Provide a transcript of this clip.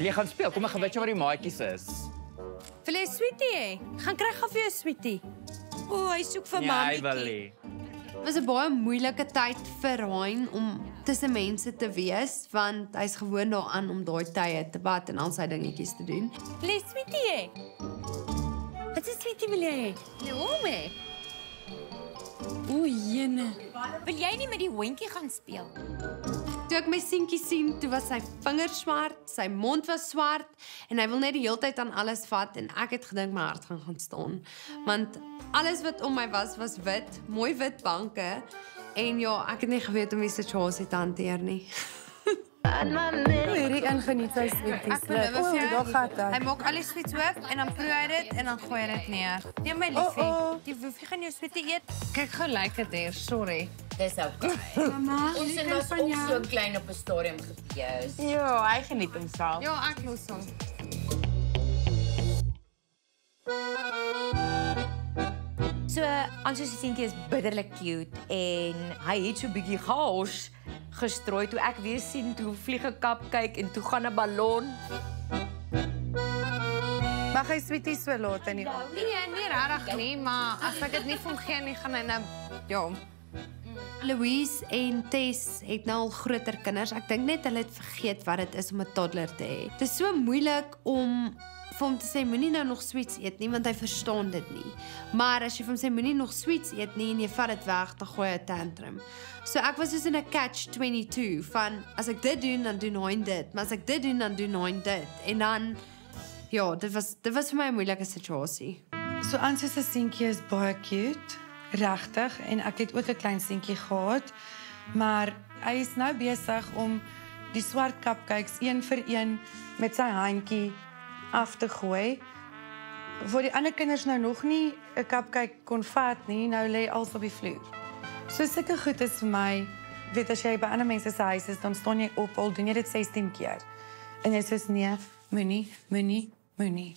Wil jy gaan speel? Kom ek gaan weet jy waar die maatjies is. Wil jy 'n sweetie hê? Gaan kry gou vir jou 'n sweetie. O, hy soek vir hy wil mammetjie. nie. Dit was 'n baie moeilike tyd vir Ryan om tussen mense te wees, want hy's gewoond daaraan om daai tye te bad en al sy dingetjies te doen. Wil jy 'n sweetie hê? Wat 'n sweetie wil jy hê? Nee, hom hè. O, jene. Wil jy nie met die hondjie gaan speel? Toe ek my seentjie sien, toe was sy vingers swart, sy mond was swart en hy wil net die hele tyd aan alles vat en ek het gedink my hart gaan staan. Want alles wat om my was wit, mooi wit banke en ja, ek het nie geweet om die situasie te hanteer nie. Hierdie ingeniet sy sweeties. Ek beloof vir jou. Daar gaan Hy hy. maak al die sweets oop en dan proe hy dit en dan gooi hy dit neer. Nee my liefie, die hoef jy gaan jou sweetie eet. Kyk gou lyk dit hier, sorry. Dis okay. Mamma, Ons het ons ook so klein op 'n stadium gewees. Ja, hy geniet homself. Ja, ek los hom. So, Anso se seentjie is bitterlik cute en hy het so 'n bietjie chaos gestrooi toe ek weer sien toe vlieg 'n cupcake en toe gaan 'n ballon. Mag hy sweeties so laat in die aand? Nee, nie regtig nie, maar as ek dit nie vir hom gee nie, gaan hy nou ja. Louise en Tess het nou al groter kinders. Ek dink net hulle het vergeet wat dit is om 'n toddler te hê. Dit is so moeilik om vir hom te sê moenie nou nog sweets eet nie want hy verstaan dit nie. Maar as jy vir hom sê moenie nog sweets eet nie en jy vat dit weg, dan gooi hy 'n tantrum. So ek was soos in 'n catch-22 van as ek dit doen dan doen hy dit, maar as ek dit doen dan doen hy dit. En dan ja, dit was vir my 'n moeilike situasie. So Anso se seentjie is baie cute, regtig, en ek het ook 'n klein seentjie gehad, maar hy is nou besig om die swart cupcakes een vir een met sy handjie af te gooi. Waar die ander kinders nou nog nie 'n cupcake kon vat nie, nou lê alles op die vloer. So sulke goed is vir my, weet as jy by ander mense se huis is, dan staan jy op, al doen jy dit 16 keer. En jy sê nee, moenie.